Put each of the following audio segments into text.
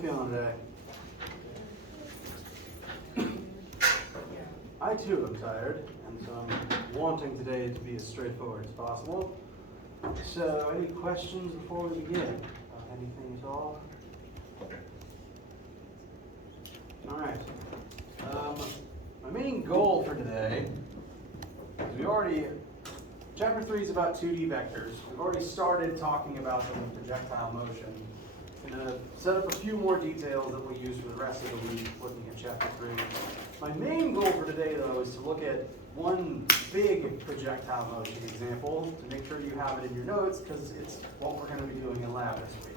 feeling today? I too am tired, and so I'm wanting today to be as straightforward as possible. So, any questions before we begin? Anything at all? Alright. My main goal for today is Chapter 3 is about 2D vectors. We've already started talking about them in projectile motion. I'm going to set up a few more details that we'll use for the rest of the week looking at Chapter 3. My main goal for today, though, is to look at one big projectile motion example to make sure you have it in your notes, because it's what we're going to be doing in lab this week.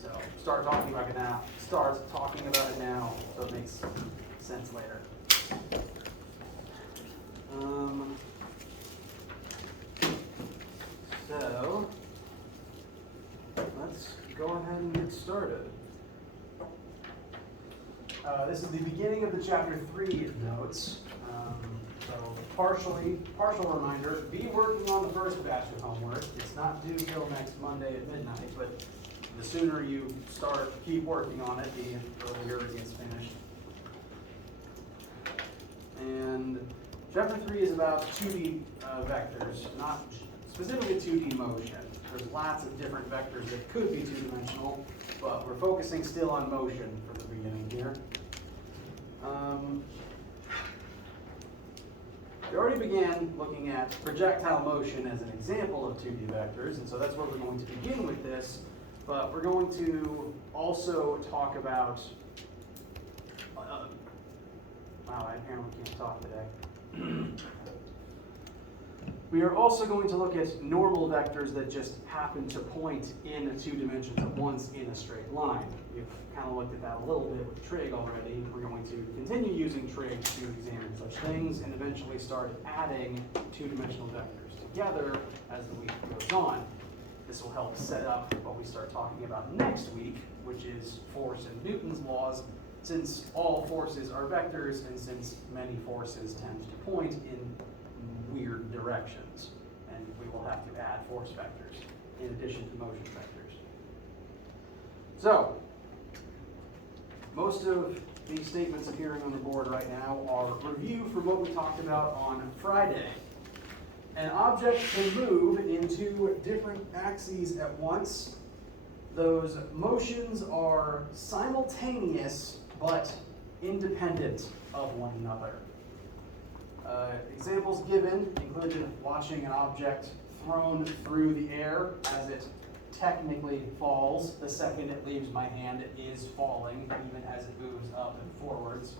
So start talking about it now, so it makes sense later. So let's go ahead and get started. This is the beginning of the Chapter 3 notes. So partial reminder, be working on the first batch of homework. It's not due till next Monday at midnight, but the sooner you start, keep working on it, the earlier it gets finished. And Chapter 3 is about 2D vectors, not specifically 2D motion. There's lots of different vectors that could be two-dimensional, but we're focusing still on motion for the beginning here. We already began looking at projectile motion as an example of 2D vectors, and so that's where we're going to begin with this. But we're going to also talk about, wow, I apparently can't talk today. We are also going to look at normal vectors that just happen to point in 2 dimensions at once in a straight line. We've kind of looked at that a little bit with trig already. We're going to continue using trig to examine such things and eventually start adding 2-dimensional vectors together as the week goes on. This will help set up what we start talking about next week, which is force and Newton's laws, since all forces are vectors and since many forces tend to point in weird directions. And we will have to add force vectors in addition to motion vectors. So, most of these statements appearing on the board right now are review from what we talked about on Friday. An object can move in 2 different axes at once. Those motions are simultaneous but independent of one another. Examples given included watching an object thrown through the air as it technically falls. The second it leaves my hand, it is falling, even as it moves up and forwards.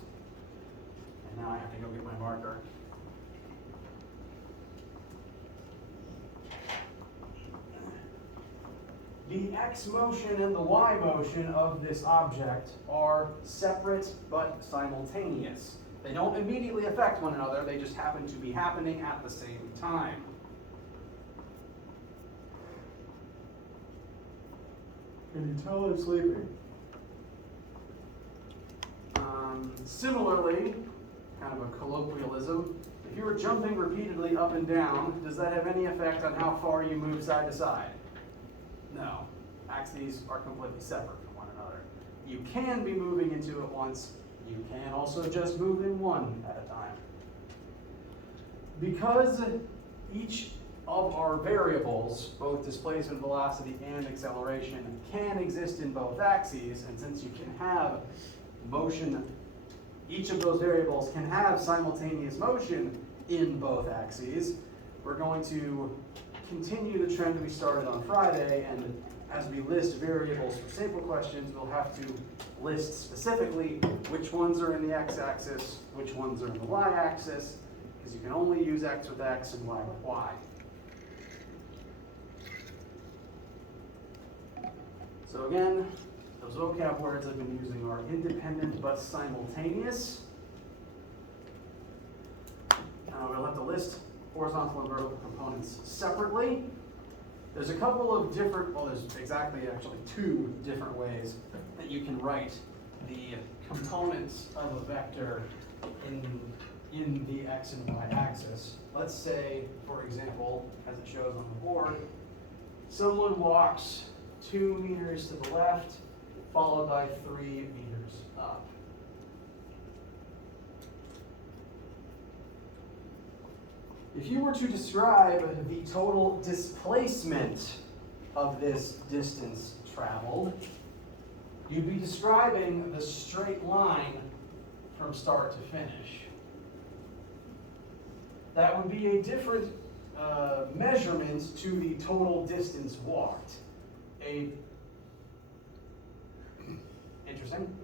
And now I have to go get my marker. The x motion and the y motion of this object are separate but simultaneous. They don't immediately affect one another, they just happen to be happening at the same time. Can you tell I'm sleeping? Similarly, kind of a colloquialism, if you were jumping repeatedly up and down, does that have any effect on how far you move side to side? No. Axes are completely separate from one another. You can be moving in 2 at once. You can also just move in 1 at a time. Because each of our variables, both displacement, velocity, and acceleration, can exist in both axes, and since you can have motion, each of those variables can have simultaneous motion in both axes, we're going to continue the trend we started on Friday, and as we list variables for sample questions, we'll have to list specifically which ones are in the x-axis, which ones are in the y-axis, because you can only use x with x and y with y. So again, those vocab words I've been using are independent but simultaneous. We'll have to list horizontal and vertical components separately. There's a couple of different, well, there's actually 2 different ways that you can write the components of a vector in the x and y axis. Let's say, for example, as it shows on the board, someone walks 2 meters to the left followed by 3 meters up. If you were to describe the total displacement of this distance traveled, you'd be describing the straight line from start to finish. That would be a different measurement to the total distance walked. Interesting.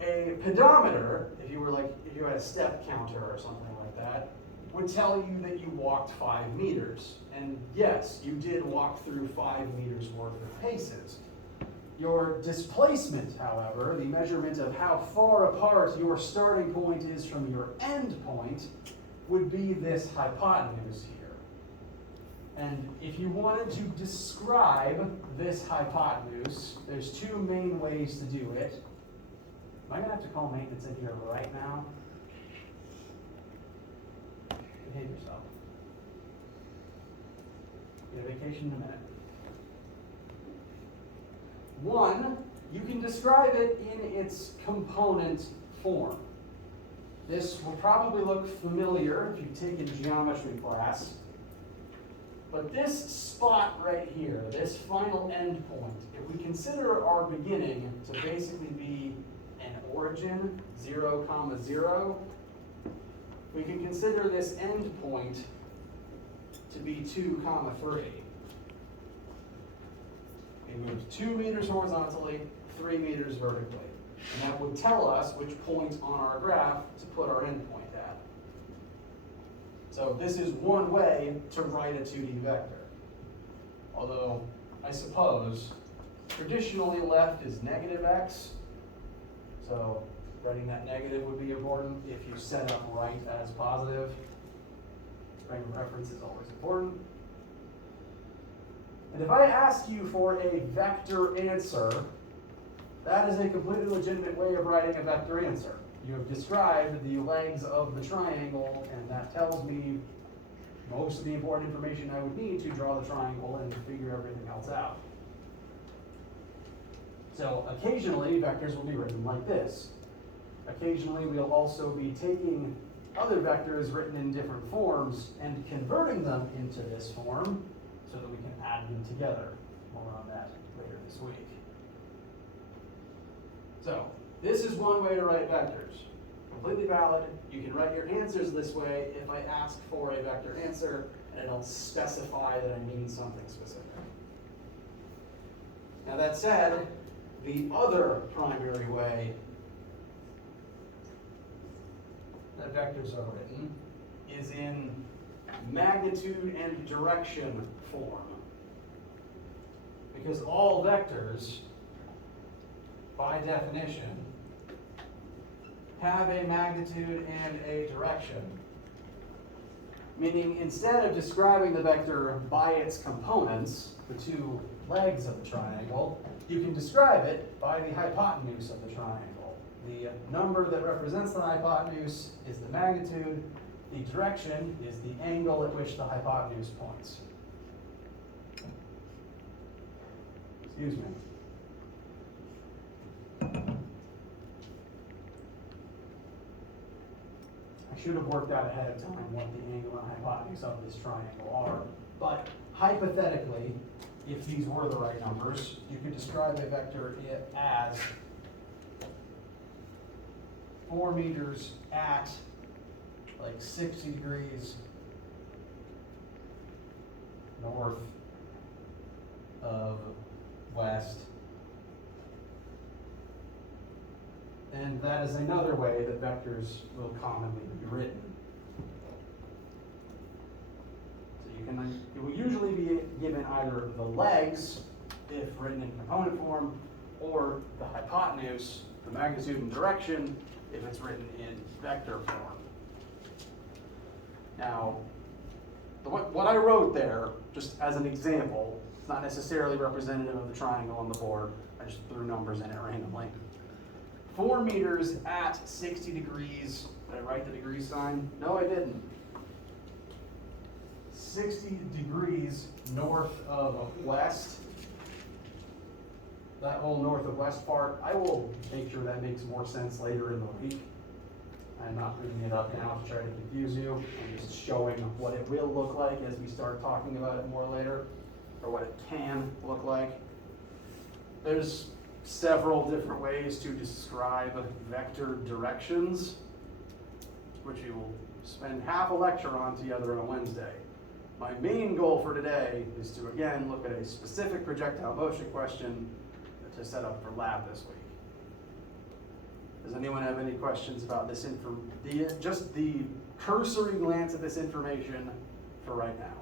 A pedometer, if you had a step counter or something like that, would tell you that you walked 5 meters. And yes, you did walk through 5 meters worth of paces. Your displacement, however, the measurement of how far apart your starting point is from your end point, would be this hypotenuse here. And if you wanted to describe this hypotenuse, there's 2 main ways to do it. Am I going to have to call maintenance in here right now? Behave yourself. Get a vacation in a minute. 1, you can describe it in its component form. This will probably look familiar if you've taken geometry class. But this spot right here, this final end point, if we consider our beginning to basically be an origin, 0, 0, we can consider this end point to be 2, 3. We moved 2 meters horizontally, 3 meters vertically. And that would tell us which point on our graph to put our endpoint at. So this is one way to write a 2D vector. Although, I suppose, traditionally left is negative x. So writing that negative would be important if you set up right as positive. Frame of reference is always important. And if I ask you for a vector answer, that is a completely legitimate way of writing a vector answer. You have described the legs of the triangle, and that tells me most of the important information I would need to draw the triangle and figure everything else out. So occasionally, vectors will be written like this. Occasionally, we'll also be taking other vectors written in different forms and converting them into this form so that we can add them together. More on that later this week. So, this is one way to write vectors. Completely valid. You can write your answers this way if I ask for a vector answer and it'll specify that I mean something specific. Now that said, the other primary way that vectors are written is in magnitude and direction form. Because all vectors, by definition, have a magnitude and a direction. Meaning, instead of describing the vector by its components, the 2 legs of the triangle, you can describe it by the hypotenuse of the triangle. The number that represents the hypotenuse is the magnitude. The direction is the angle at which the hypotenuse points. Excuse me. I should have worked out ahead of time what the angle and hypotenuse of this triangle are. But hypothetically, if these were the right numbers, you could describe a vector as 4 meters at like 60 degrees north of west. And that is another way that vectors will commonly be written. So it will usually be given either the legs, if written in component form, or the hypotenuse, the magnitude and direction, if it's written in vector form. Now, what I wrote there, just as an example, it's not necessarily representative of the triangle on the board. I just threw numbers in it randomly. 4 meters at 60 degrees. Did I write the degree sign? No, I didn't. 60 degrees north of west. that whole north of west part, I will make sure that makes more sense later in the week. I'm not bringing it up now to try to confuse you. I'm just showing what it will look like as we start talking about it more later, or what it can look like. There's several different ways to describe vector directions, which we will spend half a lecture on together on Wednesday. My main goal for today is to, again, look at a specific projectile motion question to set up for lab this week. Does anyone have any questions about this just the cursory glance at this information for right now?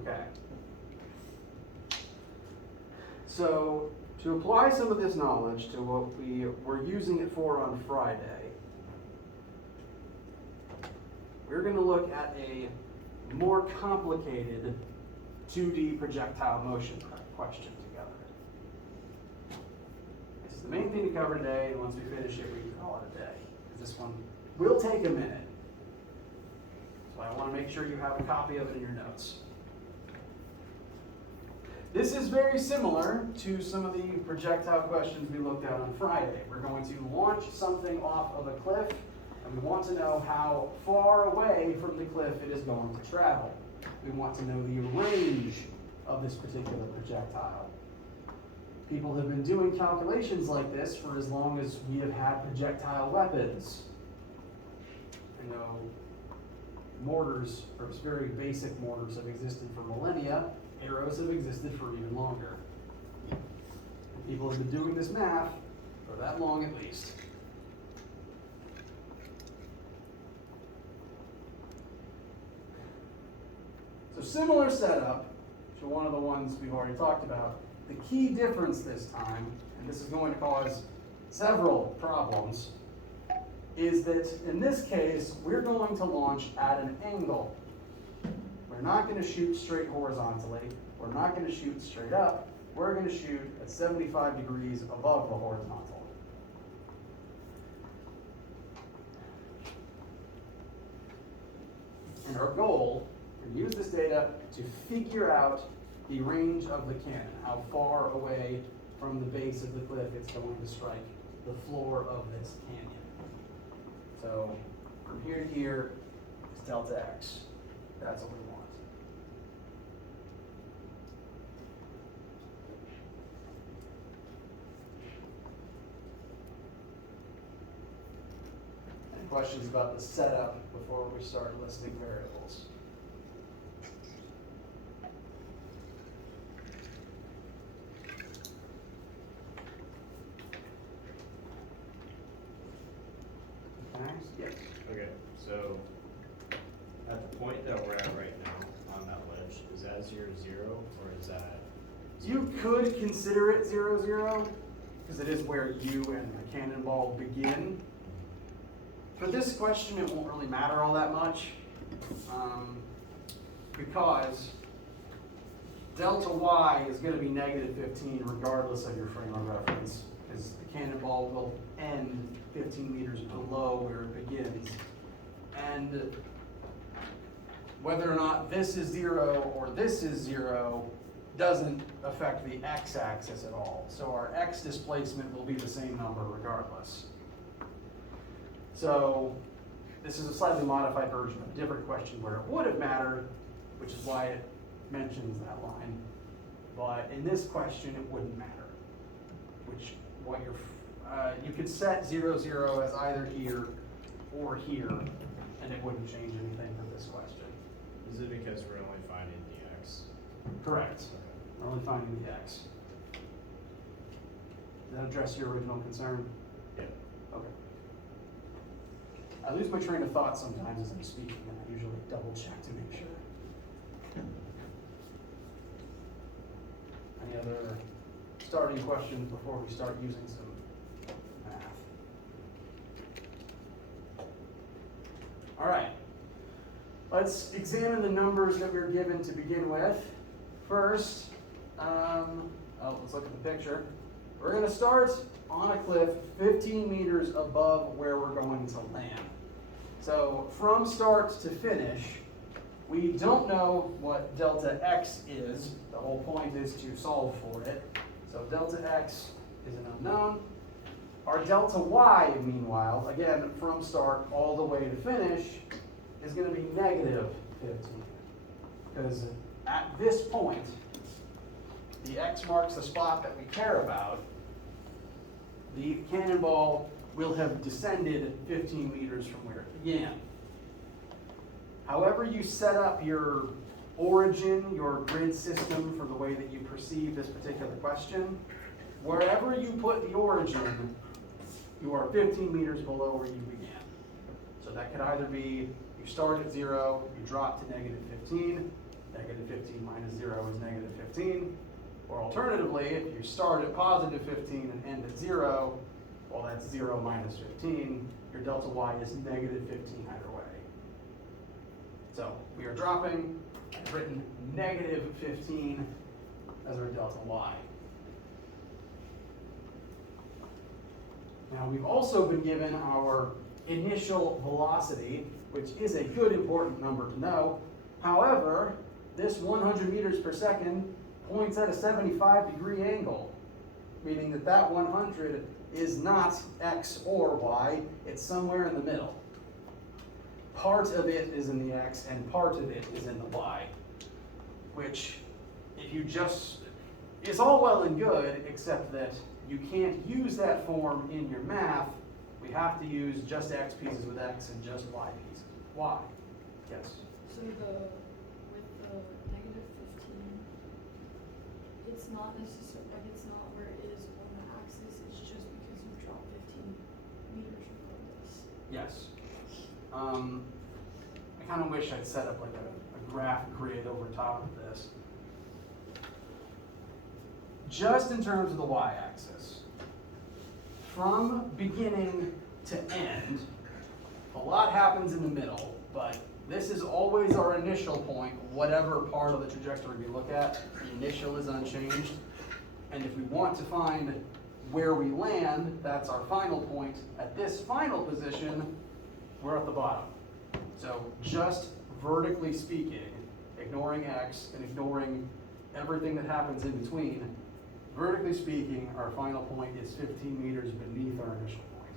Okay. So, to apply some of this knowledge to what we were using it for on Friday, we're going to look at a more complicated 2D projectile motion question together. This is the main thing to cover today, and once we finish it, we can call it a day. This one will take a minute. So I want to make sure you have a copy of it in your notes. This is very similar to some of the projectile questions we looked at on Friday. We're going to launch something off of a cliff, and we want to know how far away from the cliff it is going to travel. We want to know the range of this particular projectile. People have been doing calculations like this for as long as we have had projectile weapons. I know mortars, or very basic mortars, have existed for millennia. Arrows have existed for even longer. And people have been doing this math for that long at least. So similar setup to one of the ones we've already talked about. The key difference this time, and this is going to cause several problems, is that in this case, we're going to launch at an angle. We're not going to shoot straight horizontally. We're not going to shoot straight up. We're going to shoot at 75 degrees above the horizontal. And our goal, we use this data to figure out the range of the cannon, how far away from the base of the cliff it's going to strike the floor of this canyon. So from here to here is delta x. That's what we want. Any questions about the setup before we start listing variables? Okay. Yes. Okay, so at the point that we're at right now on that ledge, is that 0, 0, or is that? You could consider it 0, 0, because it is where you and the cannonball begin. For this question, it won't really matter all that much, because delta y is going to be negative 15 regardless of your frame of reference, because the cannonball will end 15 meters below where it begins. And whether or not this is 0 or this is 0 doesn't affect the x-axis at all. So our x displacement will be the same number regardless. So this is a slightly modified version of a different question where it would have mattered, which is why it mentions that line. But in this question, it wouldn't matter. You could set 0, 0 as either here or here, and it wouldn't change anything for this question. Is it because we're only finding the x? Correct. Okay. We're only finding the x. Does that address your original concern? Yeah. Okay. I lose my train of thought sometimes as I'm speaking, and I usually double check to make sure. Any other starting questions before we start using some math? All right. Let's examine the numbers that we're given to begin with. First, let's look at the picture. We're going to start on a cliff 15 meters above where we're going to land. So from start to finish, we don't know what delta x is. The whole point is to solve for it. So delta x is an unknown. Our delta y, meanwhile, again, from start all the way to finish, is going to be negative 15. Because at this point, the x marks the spot that we care about. The cannonball will have descended 15 meters from where it began. However you set up your origin, your grid system for the way that you perceive this particular question, wherever you put the origin, you are 15 meters below where you began. So that could either be you start at 0, you drop to negative 15, negative 15 minus 0 is negative 15, or alternatively, if you start at positive 15 and end at 0, well, that's 0 minus 15, your delta y is negative 15 either way. So we are dropping, I've written negative 15 as our delta y. Now we've also been given our initial velocity, which is a good important number to know. However, this 100 meters per second points at a 75-degree angle, meaning that that 100 is not x or y, it's somewhere in the middle. Part of it is in the x and part of it is in the y, which if you just, is all well and good, except that you can't use that form in your math. We have to use just x pieces with x and just y pieces with y. Yes? So with the negative 15, it's not necessarily, like it's not where it is on the axis, it's just because you dropped 15 meters from this. Yes. I kind of wish I'd set up like a graph grid over top of this. Just in terms of the y-axis, from beginning to end, a lot happens in the middle, but this is always our initial point, whatever part of the trajectory we look at. The initial is unchanged. And if we want to find where we land, that's our final point. At this final position, we're at the bottom. So just vertically speaking, ignoring x and ignoring everything that happens in between, vertically speaking, our final point is 15 meters beneath our initial point.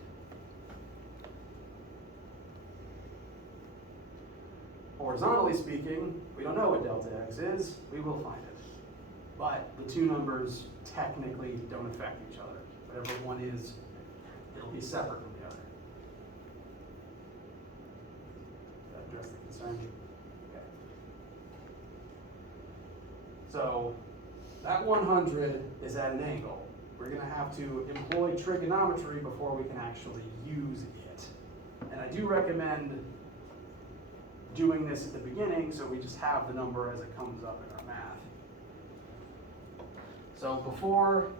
Horizontally speaking, we don't know what delta x is, we will find it. But the two numbers technically don't affect each other. Whatever one is, it'll be separate from the other. Does that address the concern? Okay. So that 100 is at an angle. We're going to have to employ trigonometry before we can actually use it. And I do recommend doing this at the beginning so we just have the number as it comes up in our math. So before,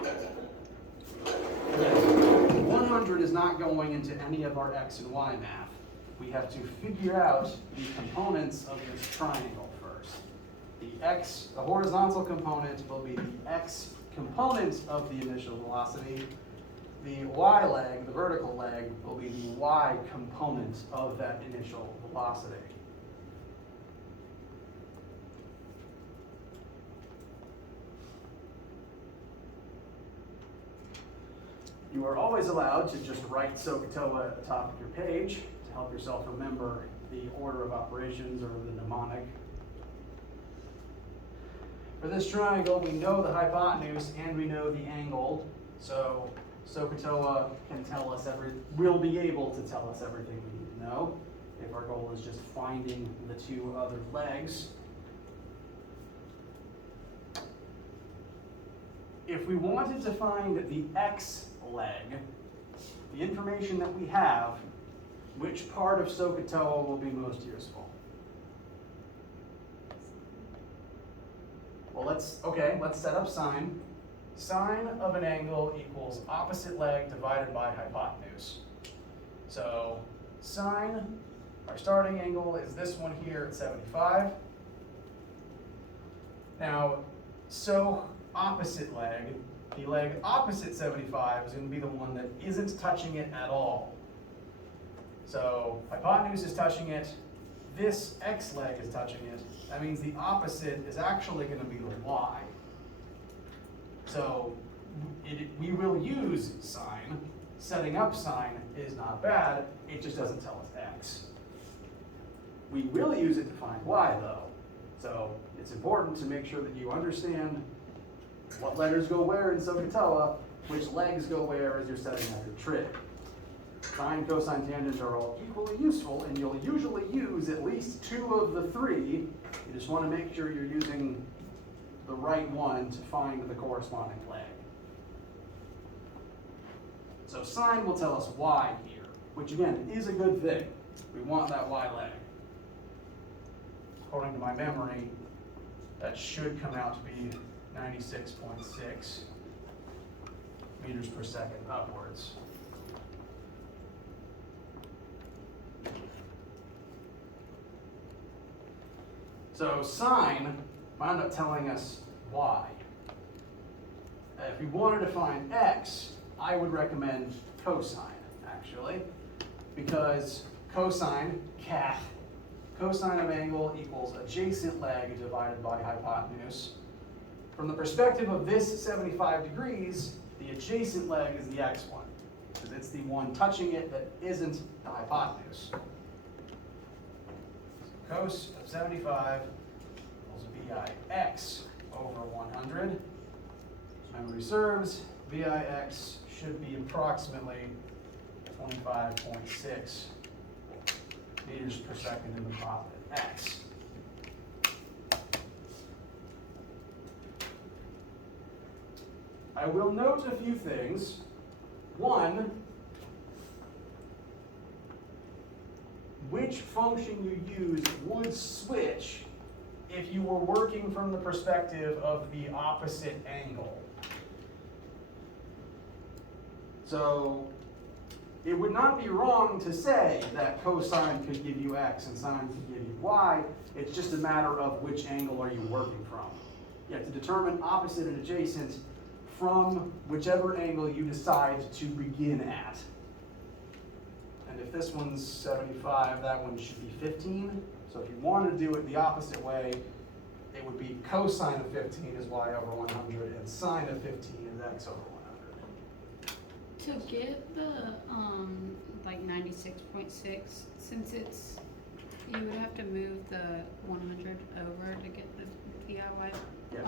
again, 100 is not going into any of our x and y math. We have to figure out the components of this triangle first. The horizontal component will be the x component of the initial velocity. The y leg, the vertical leg, will be the y component of that initial velocity. You are always allowed to just write SOHCAHTOA at the top of your page to help yourself remember the order of operations or the mnemonic. For this triangle, we know the hypotenuse and we know the angle, so SOHCAHTOA can tell us will be able to tell us everything we need to know if our goal is just finding the two other legs. If we wanted to find the x leg, the information that we have, which part of SOHCAHTOA will be most useful? Well, let's set up sine. Sine of an angle equals opposite leg divided by hypotenuse. So sine, our starting angle is this one here at 75. Now, so opposite leg, the leg opposite 75 is going to be the one that isn't touching it at all. So hypotenuse is touching it, this x leg is touching it. That means the opposite is actually going to be the y. So we will use sine. Setting up sine is not bad, it just doesn't tell us x. We will use it to find y though. So it's important to make sure that you understand what letters go where in SOHCAHTOA, which legs go where as you're setting up your trig. Sine, cosine, tangent are all equally useful, and you'll usually use at least 2 of the 3. You just want to make sure you're using the right one to find the corresponding leg. So sine will tell us y here, which again is a good thing. We want that y leg. According to my memory, that should come out to be 96.6 meters per second upwards. So sine wound up telling us y. If we wanted to find x, I would recommend cosine, actually, because cosine, cosine of angle equals adjacent leg divided by hypotenuse. From the perspective of this 75 degrees, the adjacent leg is the x one, because it's the one touching it that isn't the hypotenuse. So cos of 75 equals VIX over 100. Memory serves, VIX should be approximately 25.6 meters per second in the top of x. I will note a few things. One, which function you use would switch if you were working from the perspective of the opposite angle. So it would not be wrong to say that cosine could give you x and sine could give you y. It's just a matter of which angle are you working from. You have to determine opposite and adjacent from whichever angle you decide to begin at. And if this one's 75, that one should be 15. So if you want to do it the opposite way, it would be cosine of 15 is y over 100 and sine of 15 is x over 100. To get the like 96.6, since it's, you would have to move the 100 over to get the DIY. Yes.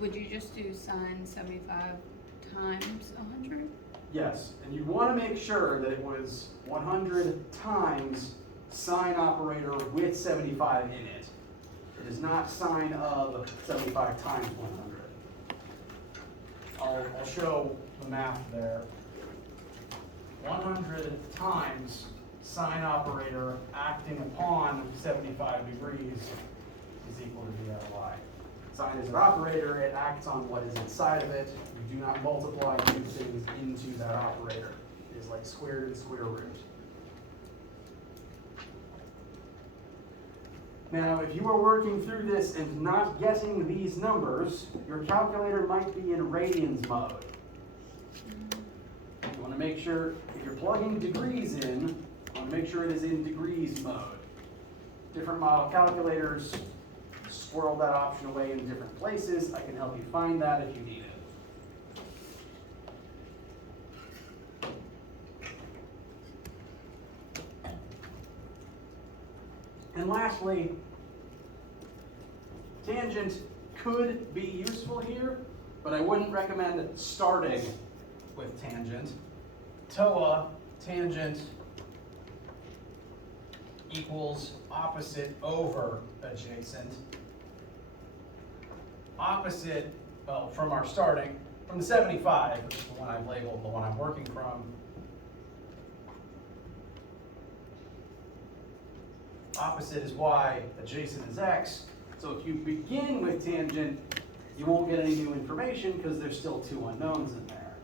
Would you just do sine 75 times 100? Yes, and you want to make sure that it was 100 times sine operator with 75 in it. It is not sine of 75 times 100. I'll show the math there. 100 times sine operator acting upon 75 degrees is equal to VIY. Sine is an operator, it acts on what is inside of it. You do not multiply two things into that operator. It is like square root and square root. Now, if you are working through this and not getting these numbers, your calculator might be in radians mode. You want to make sure, if you're plugging degrees in, you want to make sure it is in degrees mode. Different model calculators swirl that option away in different places. I can help you find that if you need it. And lastly, tangent could be useful here, but I wouldn't recommend starting with tangent. TOA, tangent, equals opposite over adjacent. Opposite, well, from our starting, from the 75, which is the one I've labeled, the one I'm working from, opposite is y, adjacent is x. So if you begin with tangent, you won't get any new information because there's still two unknowns in there.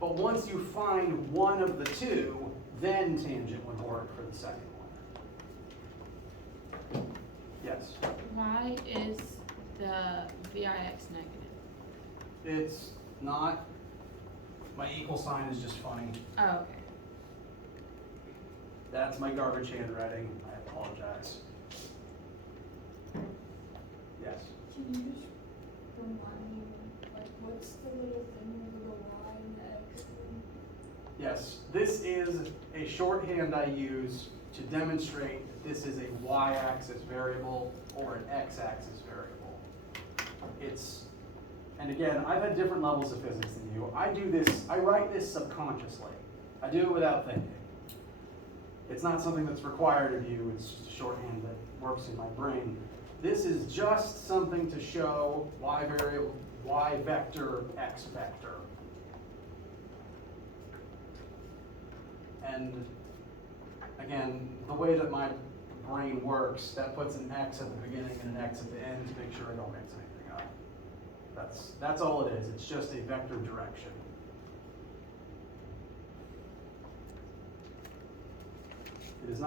But once you find one of the two, then tangent would work for the second one. Yes? Why is the VIX negative? It's not. My equal sign is just funny. Oh, okay. That's my garbage handwriting, I apologize. Yes? Can you just remind me, like, what's the little thing over the Y and the X thing? Yes, this is a shorthand I use to demonstrate that this is a y-axis variable or an x-axis variable. And again, I've had different levels of physics than you. I write this subconsciously. I do it without thinking. It's not something that's required of you, it's just a shorthand that works in my brain. This is just something to show y variable, y vector, x vector. And again, the way that my brain works, that puts an x at the beginning and an x at the end to make sure I don't mix anything up. That's all it is. It's just a vector direction. It is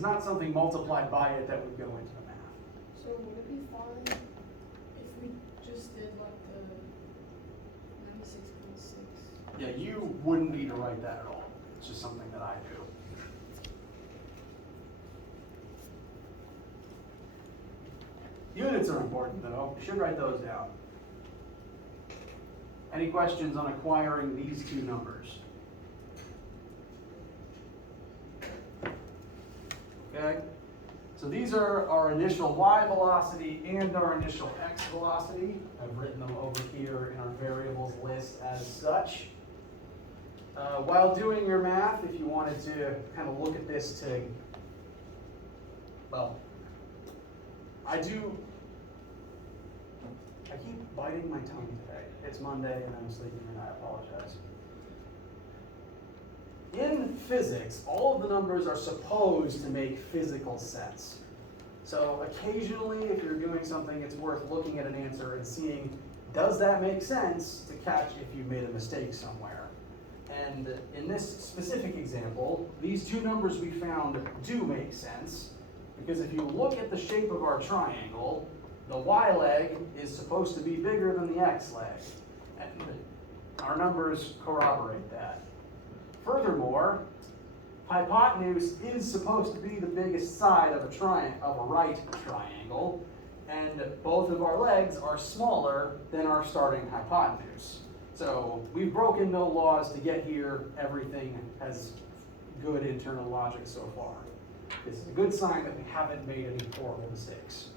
not something multiplied by it that would go into the math. So would it be fine if we just did like the 96.6? Yeah, you wouldn't need to write that at all. It's just something that I do. Units are important though. You should write those down. Any questions on acquiring these two numbers? Okay, so these are our initial y velocity and our initial x velocity. I've written them over here in our variables list as such. While doing your math, if you wanted to kind of look at this well, I keep biting my tongue today. It's Monday and I'm sleeping and I apologize. In physics, all of the numbers are supposed to make physical sense. So occasionally, if you're doing something, it's worth looking at an answer and seeing, does that make sense, to catch if you made a mistake somewhere. And in this specific example, these two numbers we found do make sense, because if you look at the shape of our triangle, the y leg is supposed to be bigger than the x leg. And our numbers corroborate that. Furthermore, hypotenuse is supposed to be the biggest side of a right triangle, and both of our legs are smaller than our starting hypotenuse. So we've broken no laws to get here. Everything has good internal logic so far. This is a good sign that we haven't made any horrible mistakes.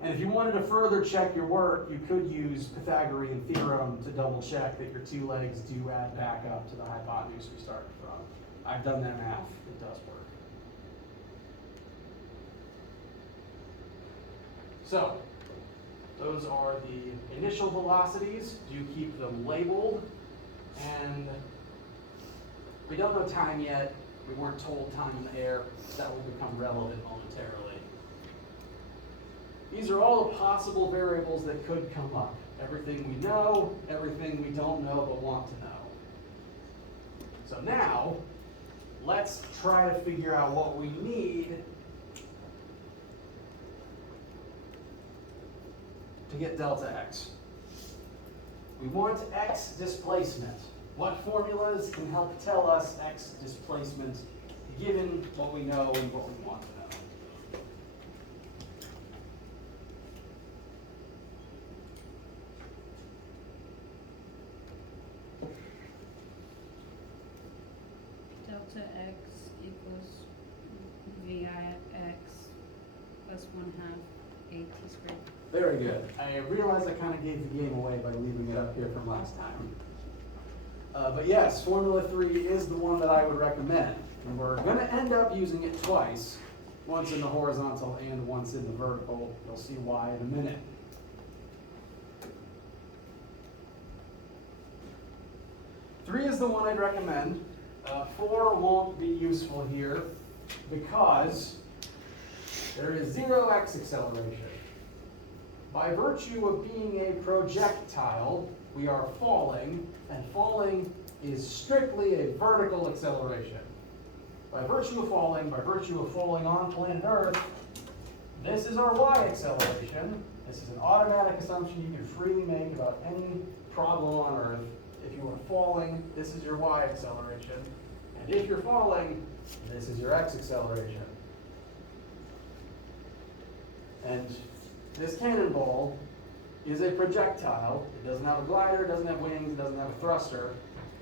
And if you wanted to further check your work, you could use Pythagorean theorem to double check that your two legs do add back up to the hypotenuse we started from. I've done that math, it does work. So, those are the initial velocities. Do keep them labeled. And we don't know time yet. We weren't told time in the air. That will become relevant momentarily. These are all the possible variables that could come up. Everything we know, everything we don't know but want to know. So now, let's try to figure out what we need to get delta x. We want x displacement. What formulas can help tell us x displacement given what we know and what we want to know? Delta x equals VIX plus 1/2 AT squared. Very good. I realize I kind of gave the game away by leaving it up here from last time. But yes, Formula 3 is the one that I would recommend. And we're going to end up using it twice, once in the horizontal and once in the vertical. You'll see why in a minute. Three is the one I'd recommend. 4 won't be useful here because there is 0x acceleration. By virtue of being a projectile, we are falling, and falling is strictly a vertical acceleration. By virtue of falling on planet Earth, this is our y acceleration. This is an automatic assumption you can freely make about any problem on Earth. if you are falling, this is your y acceleration. And if you're falling, this is your x acceleration. And this cannonball is a projectile. It doesn't have a glider, it doesn't have wings, it doesn't have a thruster.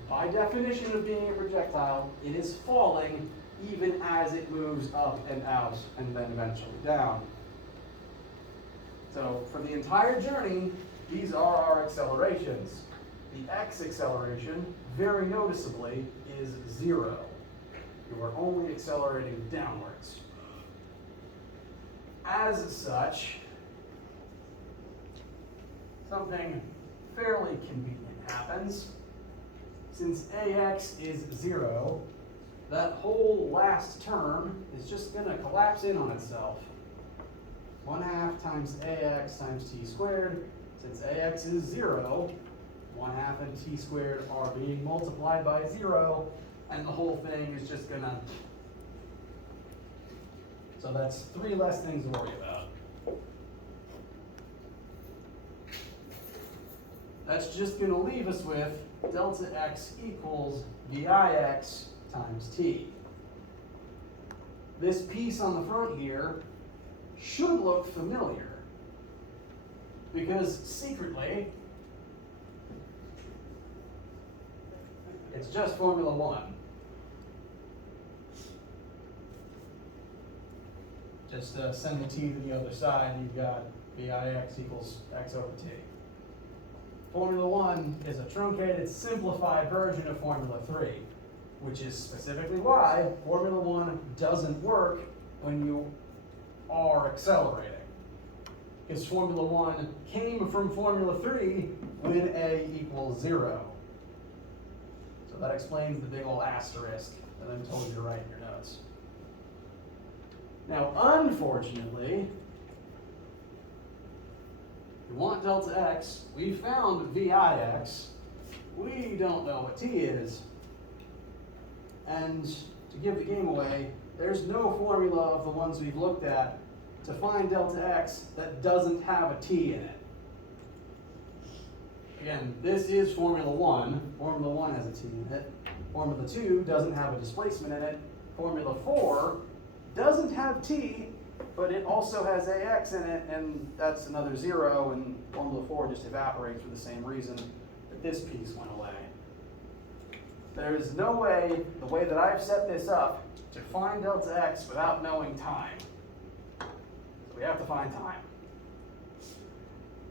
By definition of being a projectile, it is falling even as it moves up and out and then eventually down. So for the entire journey, these are our accelerations. The x acceleration, very noticeably, is 0. You are only accelerating downwards. As such, something fairly convenient happens. Since ax is 0, that whole last term is just going to collapse in on itself. 1/2 times ax times t squared. Since ax is 0, 1/2 and t squared are being multiplied by 0, and the whole thing is just going to... So that's 3 less things to worry about. That's just going to leave us with delta x equals vix times t. This piece on the front here should look familiar, because secretly, it's just Formula 1. Just send the t to the other side, and you've got vix equals x over t. Formula 1 is a truncated, simplified version of Formula 3, which is specifically why Formula 1 doesn't work when you are accelerating. Because Formula 1 came from Formula 3 when a equals 0. So that explains the big old asterisk that I'm told you to write in your notes. Now, unfortunately, we want delta x, we found vix, we don't know what t is, and to give the game away, there's no formula of the ones we've looked at to find delta x that doesn't have a t in it. Again, this is Formula 1. Formula 1 has a t in it. Formula 2 doesn't have a displacement in it. Formula 4 doesn't have t, but it also has ax in it, and that's another 0, and Formula 4 just evaporates for the same reason that this piece went away. There is no way, the way that I've set this up, to find delta x without knowing time. So we have to find time.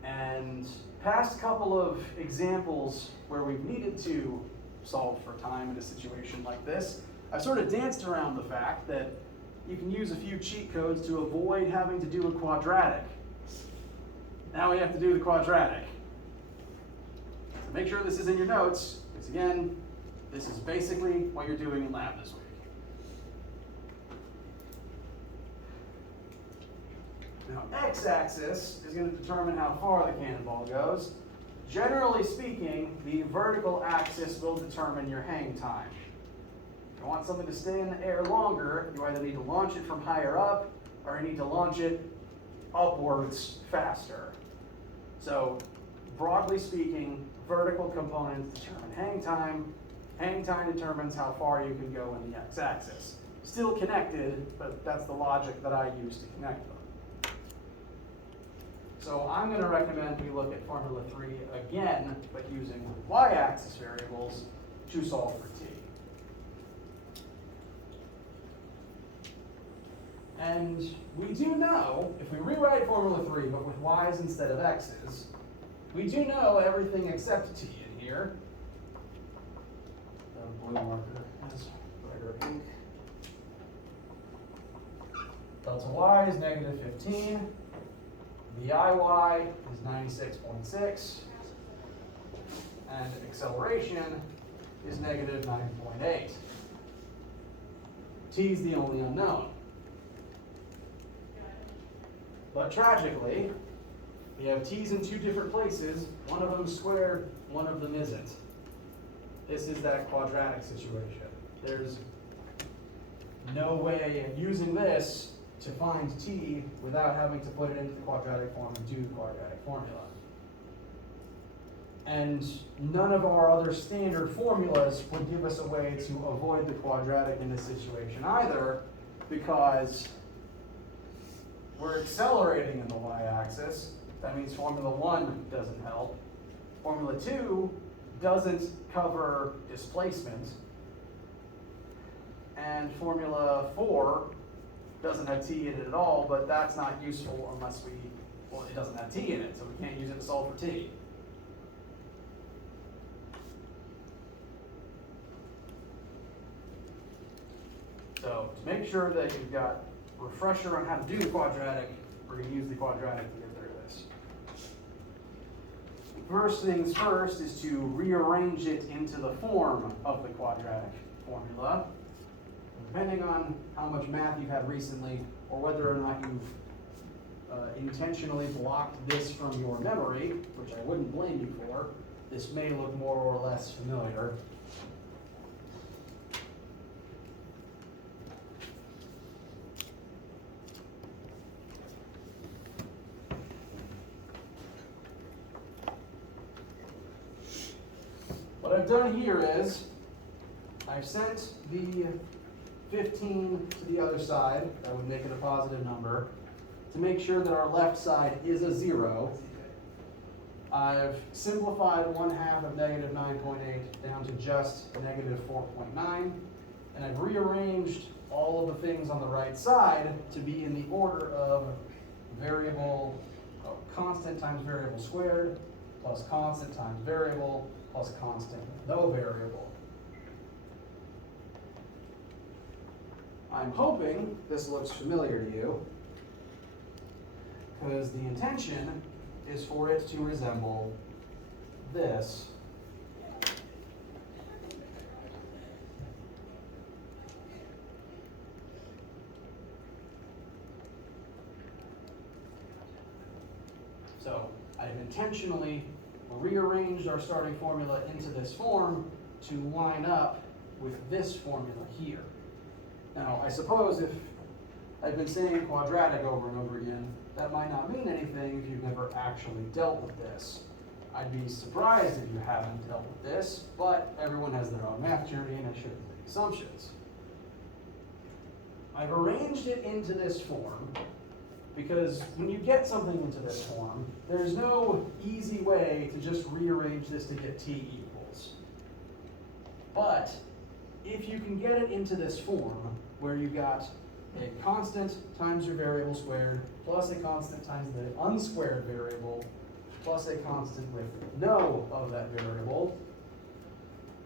And past couple of examples where we've needed to solve for time in a situation like this, I've sort of danced around the fact that you can use a few cheat codes to avoid having to do a quadratic. Now we have to do the quadratic. So make sure this is in your notes, because again, this is basically what you're doing in lab this week. Now, x-axis is going to determine how far the cannonball goes. Generally speaking, the vertical axis will determine your hang time. If you want something to stay in the air longer, you either need to launch it from higher up, or you need to launch it upwards faster. So, broadly speaking, vertical components determine hang time. Hang time determines how far you can go in the x-axis. Still connected, but that's the logic that I use to connect them. So I'm going to recommend we look at Formula 3 again, but using y-axis variables to solve for t. And we do know, if we rewrite Formula 3 but with y's instead of x's, we do know everything except t in here. The blue marker has brighter ink. Delta y is negative 15. VIY is 96.6. And acceleration is negative 9.8. T is the only unknown. But tragically, we have t's in 2 different places. One of them squared, one of them isn't. This is that quadratic situation. There's no way of using this to find t without having to put it into the quadratic form and do the quadratic formula. And none of our other standard formulas would give us a way to avoid the quadratic in this situation either, because we're accelerating in the y-axis. That means Formula 1 doesn't help. Formula 2 doesn't cover displacement. And Formula 4 doesn't have t in it at all, but that's not useful unless well, it doesn't have t in it, so we can't use it to solve for t. So to make sure that you've got a refresher on how to do the quadratic, we're going to use the quadratic to get through this. First things first is to rearrange it into the form of the quadratic formula. Depending on how much math you've had recently, or whether or not you've intentionally blocked this from your memory, which I wouldn't blame you for, this may look more or less familiar. What I've done here is, I've sent the 15 to the other side, that would make it a positive number, to make sure that our left side is a 0. I've simplified 1/2 of negative 9.8 down to just negative 4.9, and I've rearranged all of the things on the right side to be in the order of constant times variable squared, plus constant times variable, plus constant no variable. I'm hoping this looks familiar to you, because the intention is for it to resemble this. So I've intentionally rearranged our starting formula into this form to line up with this formula here. Now, I suppose if I've been saying quadratic over and over again, that might not mean anything if you've never actually dealt with this. I'd be surprised if you haven't dealt with this, but everyone has their own math journey and I shouldn't make assumptions. I've arranged it into this form because when you get something into this form, there's no easy way to just rearrange this to get t equals. But if you can get it into this form where you got a constant times your variable squared plus a constant times the unsquared variable plus a constant with no of that variable,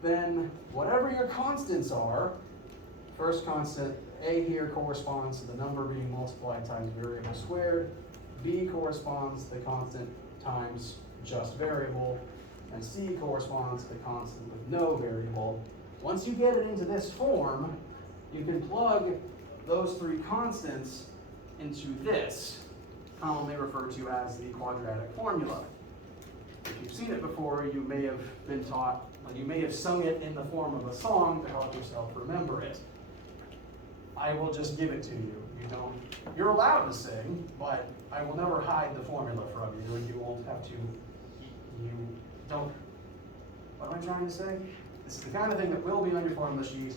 then whatever your constants are, first constant a here corresponds to the number being multiplied times variable squared, b corresponds to the constant times just variable, and c corresponds to the constant with no variable. Once you get it into this form, you can plug those three constants into this, commonly referred to as the quadratic formula. If you've seen it before, you may have been taught, you may have sung it in the form of a song to help yourself remember it. I will just give it to you. You're allowed to sing, but I will never hide the formula from you, and you won't have to, what am I trying to say? This is the kind of thing that will be on your formula sheet.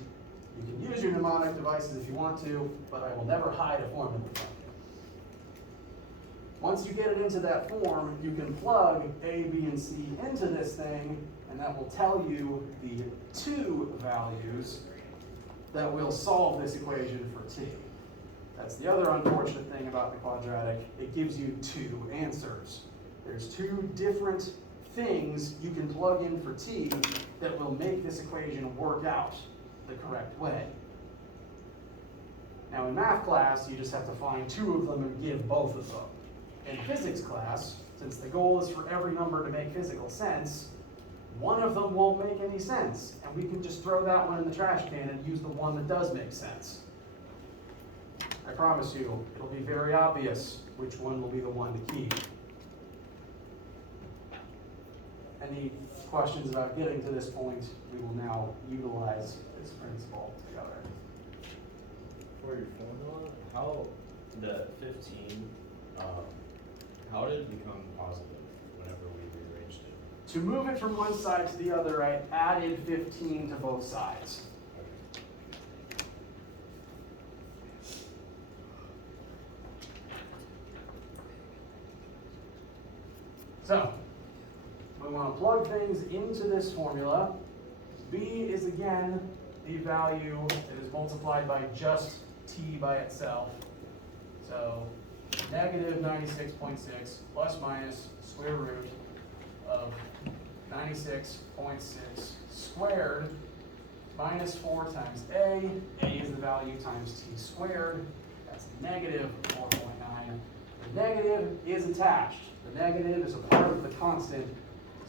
You can use your mnemonic devices if you want to, but I will never hide a formula from you. Once you get it into that form, you can plug A, B, and C into this thing, and that will tell you the two values that will solve this equation for t. That's the other unfortunate thing about the quadratic. It gives you two answers. There's two different things you can plug in for t that will make this equation work out the correct way. Now in math class, you just have to find two of them and give both of them. In physics class, since the goal is for every number to make physical sense, one of them won't make any sense, and we can just throw that one in the trash can and use the one that does make sense. I promise you, it'll be very obvious which one will be the one to keep. Any questions about getting to this point? We will now utilize this principle together. For your formula, how the 15, how did it become positive whenever we rearranged it? To move it from one side to the other, I added 15 to both sides. So, we want to plug things into this formula. B is again the value that is multiplied by just t by itself. So, negative 96.6 plus minus square root of 96.6 squared minus 4 times A. A is the value times t squared. That's negative 4.9. The negative is attached. The negative is a part of the constant,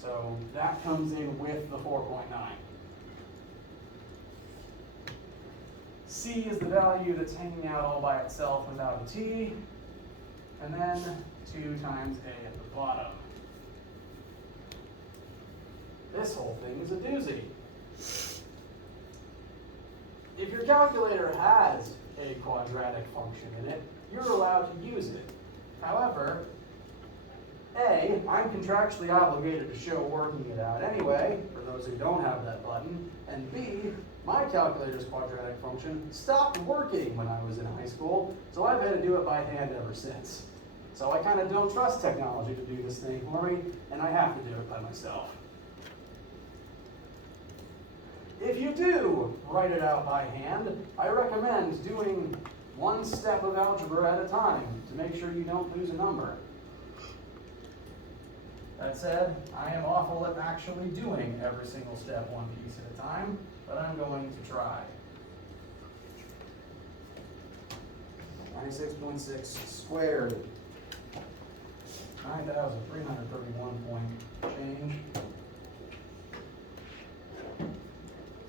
so that comes in with the 4.9. C is the value that's hanging out all by itself without a t, and then 2 times A at the bottom. This whole thing is a doozy. If your calculator has a quadratic function in it, you're allowed to use it. However, A, I'm contractually obligated to show working it out anyway, for those who don't have that button, and B, my calculator's quadratic function stopped working when I was in high school, so I've had to do it by hand ever since. So I kind of don't trust technology to do this thing for me, and I have to do it by myself. If you do write it out by hand, I recommend doing one step of algebra at a time to make sure you don't lose a number. That said, I am awful at actually doing every single step one piece at a time, but I'm going to try. 96.6 squared. 9,331 point change.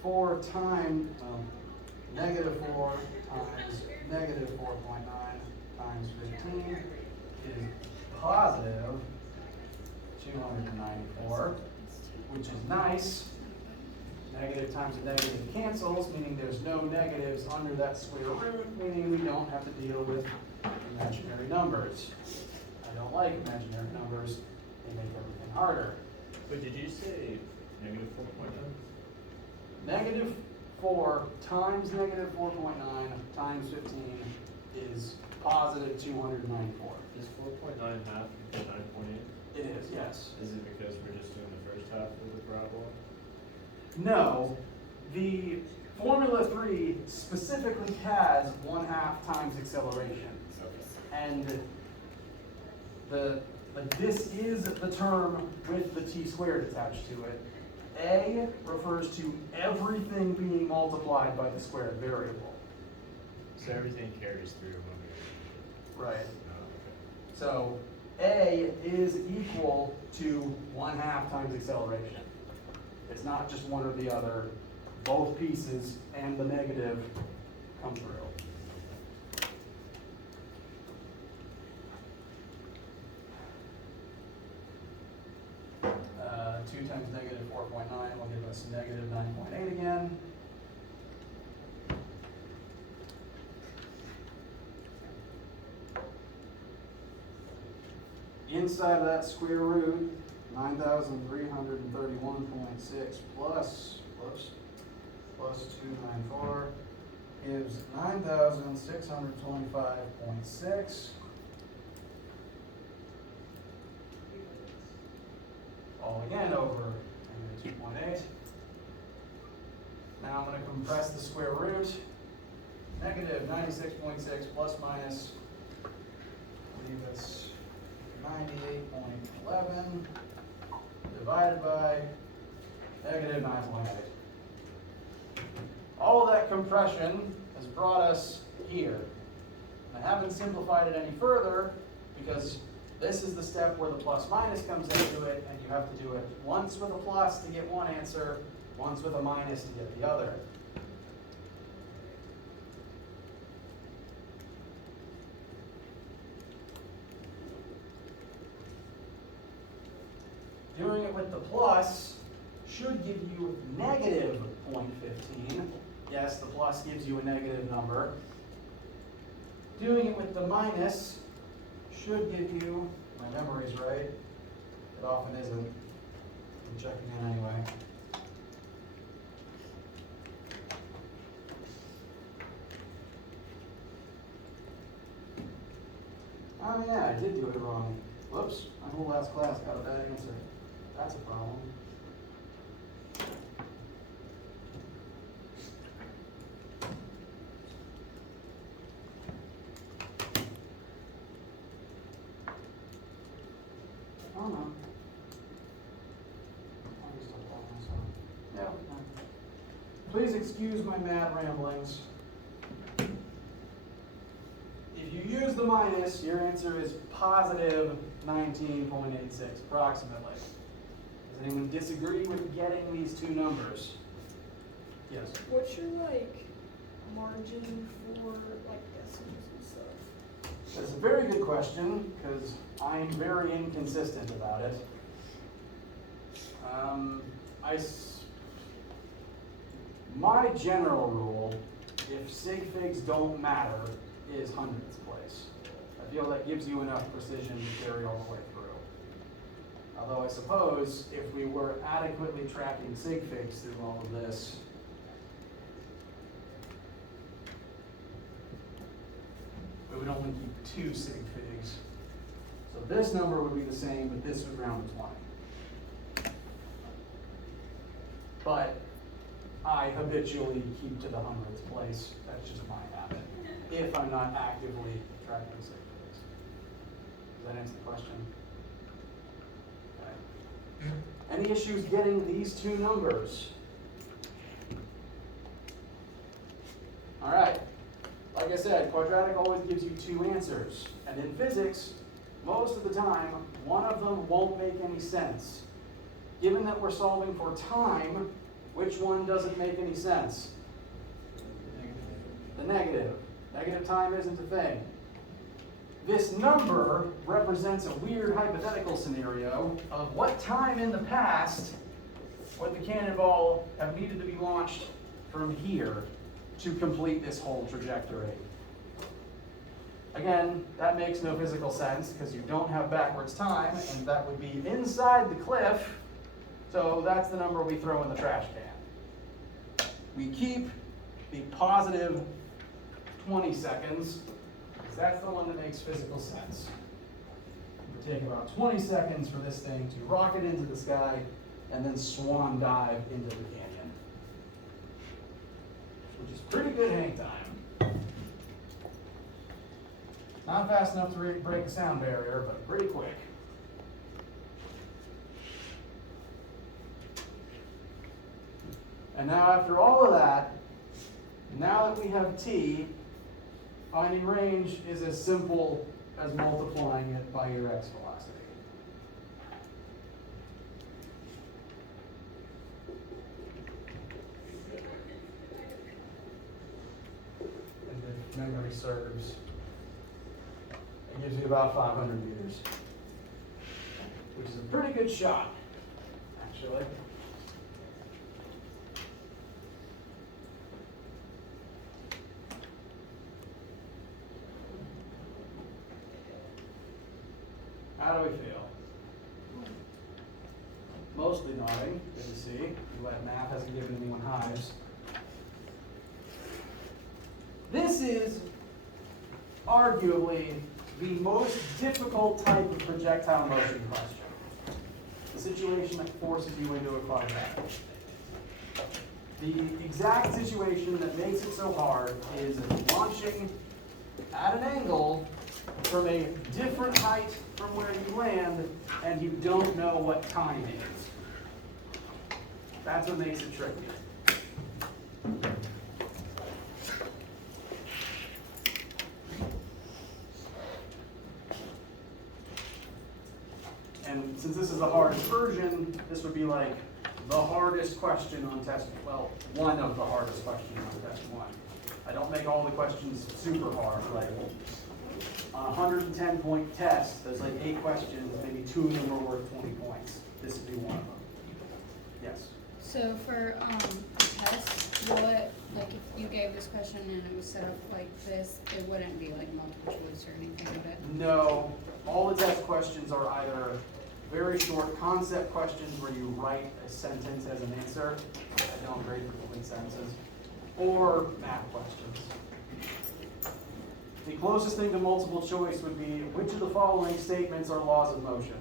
4 times, negative 4 times negative 4.9 times 15 is positive 294, which is nice. Negative times a negative cancels, meaning there's no negatives under that square root, meaning we don't have to deal with imaginary numbers. I don't like imaginary numbers, they make everything harder. But did you say negative 4.9? Negative 4 times negative 4.9 times 15 is positive 294. Is 4.9 half of 9.8? It is, yes. Is it because we're just doing the first half of the problem? No, the Formula 3 specifically has 1/2 times acceleration. Okay. And this is the term with the t squared attached to it. A refers to everything being multiplied by the squared variable. So everything carries through when we... Right. Oh, okay. So A is equal to 1/2 times acceleration. It's not just one or the other. Both pieces and the negative come through. 2 times negative 4.9 will give us negative 9.8 again. Inside of that square root, 9,331.6 plus 294 gives 9,625.6. All again over negative 2.8. Now I'm going to compress the square root. Negative 96.6 plus minus, I believe that's 98.11 divided by negative 9.8. All of that compression has brought us here. I haven't simplified it any further because this is the step where the plus minus comes into it, and you have to do it once with a plus to get one answer, once with a minus to get the other. Doing it with the plus should give you negative 0.15. Yes, the plus gives you a negative number. Doing it with the minus should give you, my memory's right, it often isn't, checking in anyway. Oh yeah, I did do it wrong. Whoops, my whole last class got a bad answer. That's a problem. Oh no. I'll just upload myself. Yeah. No. Please excuse my mad ramblings. If you use the minus, your answer is positive 19.86 approximately. Does anyone disagree with getting these two numbers? Yes. What's your like margin for like decimals and stuff? That's a very good question, because I'm very inconsistent about it. My general rule, if sig figs don't matter, is hundredths place. I feel that gives you enough precision to carry all the way through. Although I suppose if we were adequately tracking sig figs through all of this, we would only keep 2 sig figs. So this number would be the same, but this would round to 20. But I habitually keep to the hundredths place. That's just my habit. If I'm not actively tracking sig figs. Does that answer the question? Okay. Any issues getting these two numbers? All right. Like I said, quadratic always gives you 2 answers. And in physics, most of the time, one of them won't make any sense. Given that we're solving for time, which one doesn't make any sense? The negative. Negative time isn't a thing. This number represents a weird hypothetical scenario of what time in the past would the cannonball have needed to be launched from here to complete this whole trajectory. Again, that makes no physical sense because you don't have backwards time, and that would be inside the cliff, so that's the number we throw in the trash can. We keep the positive 20 seconds, because that's the one that makes physical sense. It would take about 20 seconds for this thing to rocket into the sky and then swan dive into the canyon, which is pretty good hang time. Not fast enough to break the sound barrier, but pretty quick. And now after all of that, now that we have t, finding range is as simple as multiplying it by your x velocity. And if memory serves, it gives you about 500 meters, which is a pretty good shot, actually. How do we feel? Mostly nodding, good to see. Glad math hasn't given anyone hives. This is arguably the most difficult type of projectile motion question. The situation that forces you into a quadratic. The exact situation that makes it so hard is launching at an angle from a different height from where you land, and you don't know what time is. That's what makes it tricky. And since this is a hard version, this would be like the hardest question on test, well, one of the hardest questions on test 1. I don't make all the questions super hard, like on a 110-point test, there's like 8 questions, maybe 2 of them are worth 20 points. This would be one of them. Yes? So for tests, what, like if you gave this question and it was set up like this, it wouldn't be like multiple choice or anything, would it? No, all the test questions are either very short concept questions where you write a sentence as an answer. I don't grade for complete sentences. Or math questions. The closest thing to multiple choice would be, which of the following statements are laws of motion?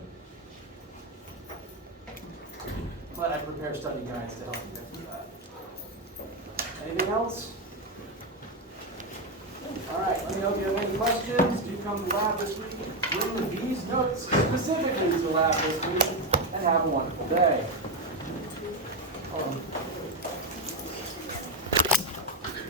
But I prepare study guides to help you get through that. Anything else? All right, let me know if you have any questions. Do come to lab this week. Bring these notes specifically to lab this week, and have a wonderful day.